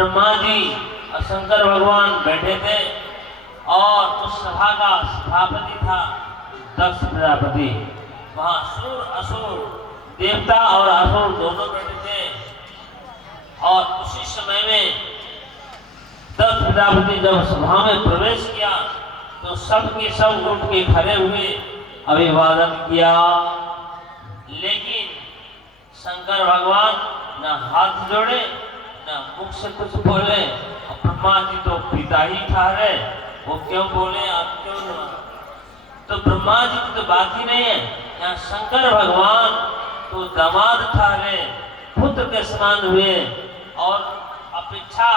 ब्रह्मा जी और शंकर भगवान बैठे थे और उस सभा का सभापति था दक्ष प्रजापति। वहां सुर असुर, देवता और असुर दोनों बैठे थे और उसी समय में दक्ष प्रजापति जब सभा में प्रवेश किया तो सब के सब उठ के खड़े हुए अभिवादन किया, लेकिन शंकर भगवान न हाथ जोड़े न मुख से कुछ बोले। ब्रह्मा जी तो पिता ही ठहरे, वो क्यों बोले आप क्यों न? तो ब्रह्मा जी की तो बात ही नहीं है। यहाँ शंकर भगवान तो दामाद ठहरे, पुत्र के समान हुए और अपेक्षा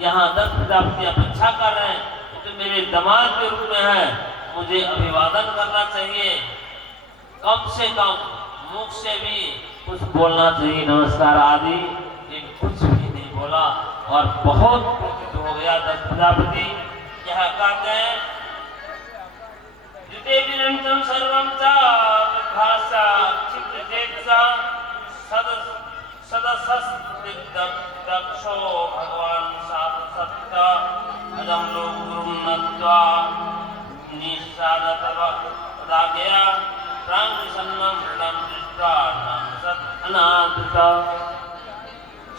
यहाँ दक्ष प्रजापति अपेक्षा कर रहे हैं तो मेरे दामाद के रूप में है, मुझे अभिवादन करना चाहिए, कम से कम मुख से भी कुछ बोलना चाहिए, नमस्कार आदि। लेकिन कुछ भी नहीं बोला और बहुत क्रोधित हो गया दक्ष प्रजापति। यह कहते हैं युतेविरंतम सर्वं च भाषा चित्तजेत्सा दक्षो भगवान सत्ता अजम लोक गुरुं नत्वा निषादतवदागया प्रांगसन्नं ऋणं दृष्ट्वा नाम सत् अनादृता।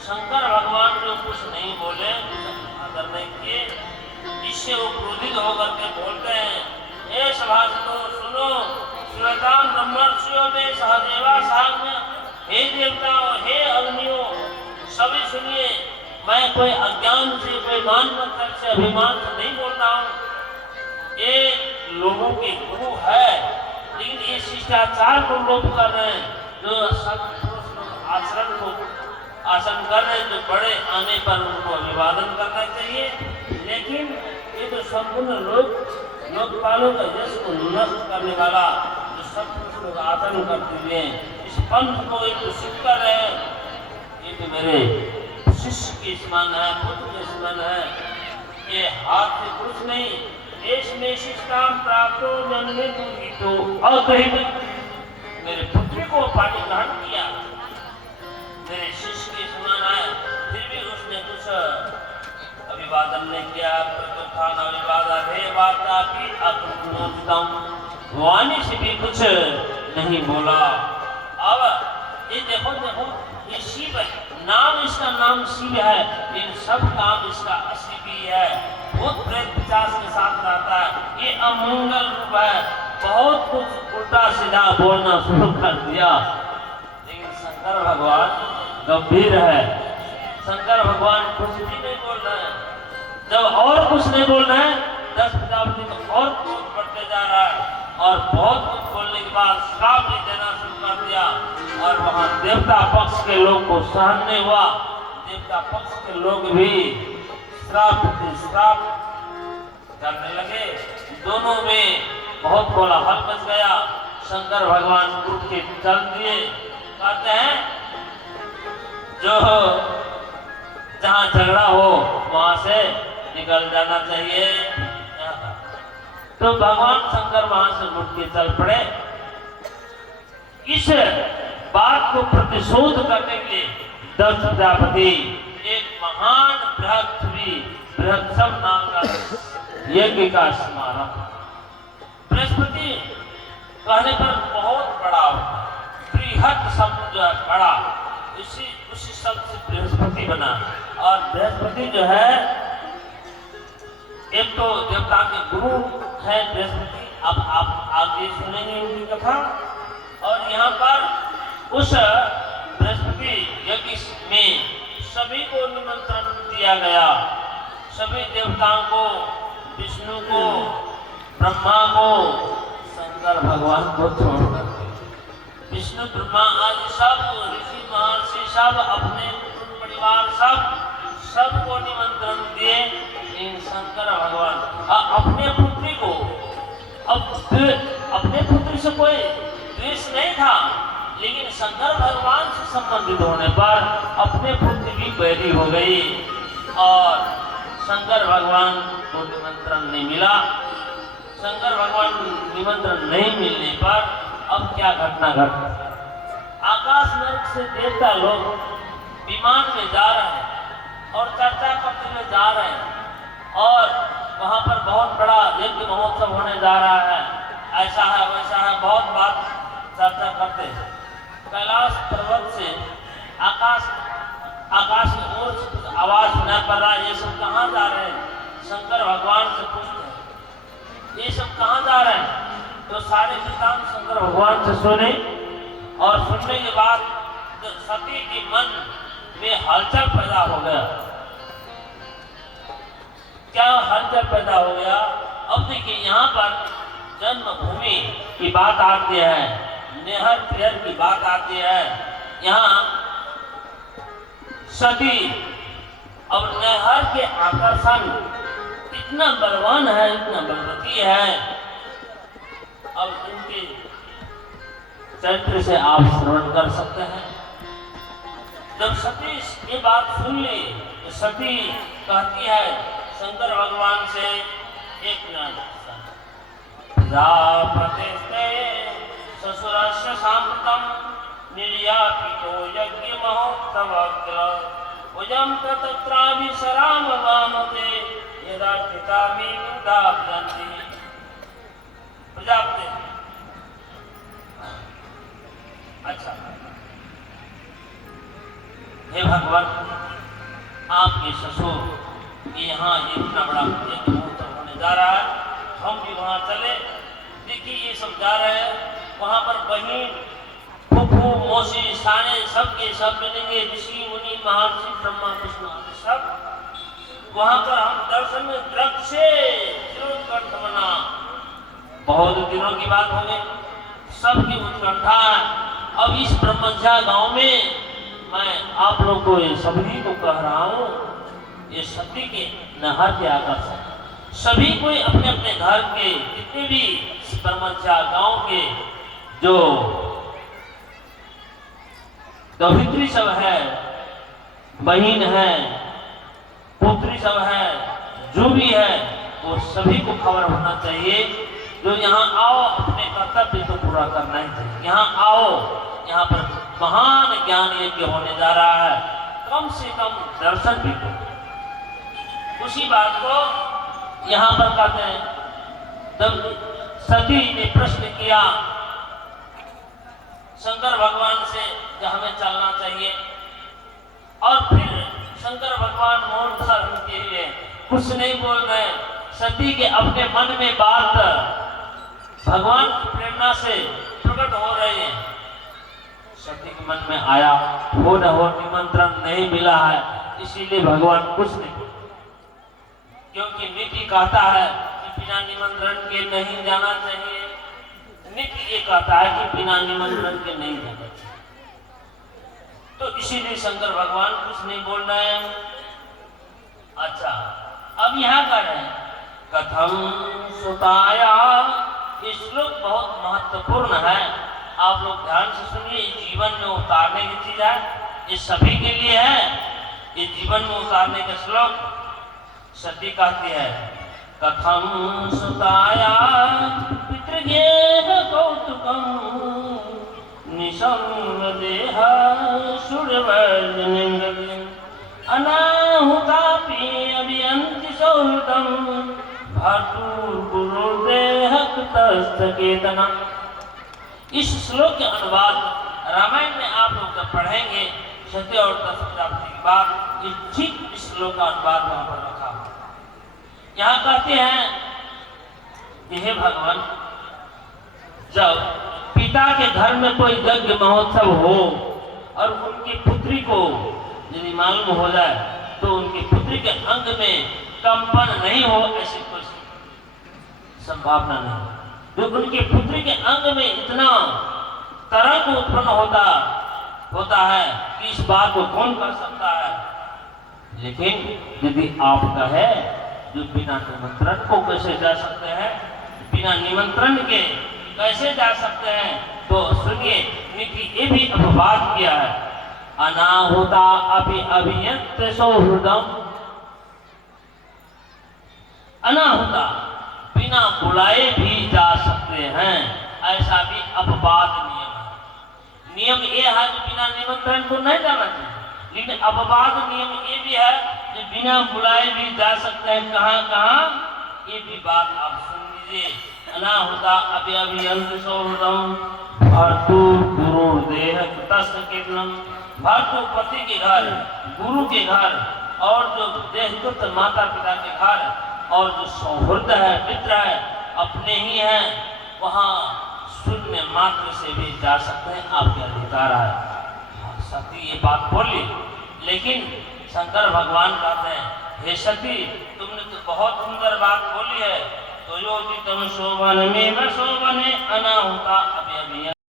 शंकर भगवान जो कुछ नहीं बोले, अगर नहीं किए, इससे वो क्रोधित होकर के बोलते हैं, हे सभासदों सुनो, श्वेतां ब्रह्मर्षियों में सहदेवा साग्य, हे देवताओं, हे अग्नियों, सभी सुनिए, मैं कोई अज्ञान से, कोई मान मत्सर से, अभिमान से नहीं बोलता हूँ। ये लोगों के गुरु है, लेकिन ये शिष्टाचार को लोप कर रहे हैं, जो आसन कर रहे हैं, जो बड़े आने पर उनको अभिवादन करना चाहिए। लेकिन ये तो संपूर्ण लोकपालों का यश को नष्ट करने वाला जो सब कुछ लोग आसन करते हुए इस पंथ को एक सिद्ध कर रहे हैं, ये तो मेरे शिष्य के समान है, पुत्र के समान है। ये हाथ से कुछ नहीं, देश में शिष्टाम प्राप्तो जन्मे तो अग्रहित, मेरे पुत्र को पानी ग्रहण किया, मेरे शिष्य के समान है, फिर भी उसने कुछ अभिवादन नहीं किया। प्रतिष्ठान अभिवादन हे वार्ता की अकृतम, वाणी से भी कुछ नहीं बोला। अब ये देखो ये शिव है, नाम इसका नाम शिव है, लेकिन सब काम इसका अशिवी है। भूत प्रेत पिशाच के साथ रहता है, ये अमंगल रूप है, बहुत कुछ उल्टा सीधा बोलना शुरू कर दिया। लेकिन शंकर भगवान गंभीर है, शंकर भगवान कुछ भी नहीं बोल रहे हैं। जब और कुछ नहीं बोल रहे हैं, दक्ष प्रजापति तो और क्रोध बढ़ते जा रहा है और बहुत कुछ बोलने के बाद श्राप भी देना शुरू कर दिया और वहां देवता पक्ष के लोग को सहन नहीं हुआ, देवता पक्ष के लोग भी श्राप करने लगे। दोनों में बहुत कोलाहल मच गया। शंकर भगवान उठ के चल दिए, कहते हैं जो जहां झगड़ा हो वहां से निकल जाना चाहिए। तो भगवान शंकर वहां से उठ के चल पड़े। इस बात को प्रतिशोध करने के लिए दक्ष प्रजापति एक महान बृहत्सव नाम का यज्ञ का स्मारक, बृहस्पति कहने पर बहुत बड़ा, बृहत् शब्द जो है बड़ा, उसी शब्द से बृहस्पति बना। और बृहस्पति जो है एक तो देवता के गुरु है बृहस्पति, अब आप आगे सुनेंगे उनकी कथा। और यहाँ पर उस बृहस्पति यज्ञ में सभी को निमंत्रण दिया गया, सभी देवताओं को, विष्णु को, ब्रह्मा को, शंकर भगवान को छोड़कर विष्णु ब्रह्मा आदि सब ऋषि महर्षि सब अपने परिवार सबको निमंत्रण दिए। इन शंकर भगवान अपने पुत्री को, अब अपने पुत्री से कोई द्वेष नहीं था, लेकिन शंकर भगवान से संबंधित होने पर अपने पुत्र भी बैरी हो गई और शंकर भगवान को निमंत्रण नहीं मिला। शंकर भगवान निमंत्रण नहीं मिलने पर अब क्या घटना घट, आकाश मार्ग से देवता लोग विमान में जा रहे हैं और चर्चा करते हुए जा रहे हैं और वहाँ पर बहुत बड़ा यज्ञ महोत्सव होने जा रहा है, ऐसा है वैसा है, बहुत बात चर्चा करते हैं। कैलाश पर्वत से आकाश की ओर से आवाज सुनाई पड़ रहा है, ये सब कहाँ जा रहे हैं? शंकर भगवान से पूछते हैं ये सब कहाँ जा रहे हैं? तो सारे वृत्तांत शंकर भगवान से सुने और सुनने के बाद सती के मन में हलचल पैदा हो गया। क्या हलचल पैदा हो गया? अब देखिए यहाँ पर जन्मभूमि की बात आती है, नेहर प्रियर की बात आती है। यहाँ सती अब नेहर के आकर्षण इतना बलवान है, इतना बलवती है। अब इनके चरित्र से आप श्रवण कर सकते हैं। जब सती ये बात सुन ली तो सती कहती है शंकर भगवान से, एक प्रजापते ससुरस्य सांप्रतम निर्यापितो यज्ञ महोत्सवग्र उजम तत्राभिसराम वामते यदा चितामि मुदाभ्यन्ति। प्रजापति, अच्छा, हे भगवान, आपके ससुर यहाँ इतना बड़ा यज्ञ महोत्सव होने जा रहा है, हम भी वहाँ चले। देखिए ये सब जा रहे हैं, वहाँ पर बहन फूफू मौसी साने सबके सब मिलेंगे, ऋषि मुनि महर्षि ब्रह्मा विष्णु आदि सब। वहाँ पर हम दर्शन में दृढ़ से उत्कंठा, बहुत दिनों की बात हो गई, सबकी उत्कंठा। अब इस ब्रह्मज्ञा गांव में मैं आप लोग को सभी को कह रहा हूँ, ये सती के नहर के आकर्षण सभी कोई अपने अपने घर के जितने भी ब्रह्मज्ञा गांव के जो दौहित्री सब है, बहन है, पुत्री सब है, जो भी है वो सभी को खबर होना चाहिए। जो यहाँ आओ अपने कर्तव्य तो पूरा करना ही चाहिए। यहाँ आओ, यहाँ पर महान ज्ञान यज्ञ होने जा रहा है, कम से कम दर्शन भी करो। उसी बात को यहाँ पर कहते हैं, जब सती ने प्रश्न किया शंकर भगवान से कि हमें चलना चाहिए, और फिर शंकर भगवान मौन शरण के लिए कुछ नहीं बोल रहे। सती के अपने मन में बात भगवान की प्रेरणा से प्रकट हो रही है। सती के मन में आया, हो न हो निमंत्रण नहीं मिला है, इसीलिए भगवान कुछ नहीं, क्योंकि नीति कहता है कि बिना निमंत्रण के नहीं जाना चाहिए। नीति ये कहता है कि बिना निमंत्रण के नहीं जाना चाहिए। तो इसीलिए शंकर भगवान कुछ नहीं बोल रहे हैं। अच्छा, अब यहाँ कर रहे हैं कथम सुताया। ये श्लोक बहुत महत्वपूर्ण है, आप लोग ध्यान से सुनिए। जीवन में उतारने की चीज है, ये सभी के लिए है। ये जीवन में उतारने का श्लोक सती कहती है, कथम सुताया पितृगेह कौतुकम निशम देह सुरवर्जनिंगलिं अनाहुतापि अभियन्ति सौहृदं भर्तुर्गुरुर्देह कृतस्थकेतना। इस श्लोक के अनुवाद रामायण में आप लोग जब पढ़ेंगे, सत्य और दशरथ के बाद ये ठीक इस श्लोक का अनुवाद वहां पर रखा हुआ। यहाँ कहते हैं, हे भगवान, जब पिता के घर में कोई यज्ञ महोत्सव हो और उनकी पुत्री को यदि मालूम हो जाए तो उनकी पुत्री के अंग में कंपन नहीं हो, ऐसी कोई संभावना नहीं। जो उनकी पुत्री के अंग में इतना तरंग उत्पन्न होता है कि इस बात को कौन कर सकता है। लेकिन यदि आप कहे, जो बिना निमंत्रण को कैसे जा सकते हैं, बिना निमंत्रण के कैसे जा सकते हैं, तो सुनिए, नीति ये भी अपवाद किया है। अनाहुता अभी अभियंत सौहृदम, अनाहुता बिना बुलाए भी जा सकते हैं, ऐसा भी अपवाद नियम है। नियम ये है कि बिना निमंत्रण को नहीं जाना चाहिए। लेकिन अपवाद नियम ये भी है कि बिना बुलाए भी जा सकते हैं कहाँ कहाँ, ये भी बात आप सुन लीजिए। अनाहुता अभ्यभियंत सौहृदम भर्तु गुरु देह तस् कीर्तनम। भर्तु पति के घर, गुरु के घर, और जो देहकृत माता पिता के घर, और जो सौहृद है, मित्र है, अपने ही हैं, वहाँ शून्य मात्र से भी जा सकते हैं, आपके अधिकार है। सती ये बात बोली, लेकिन शंकर भगवान कहते हैं, हे सती तुमने तो बहुत सुंदर बात बोली है, तो यो तुम शोभन में शोभने अनाहुता अभ्यभियंत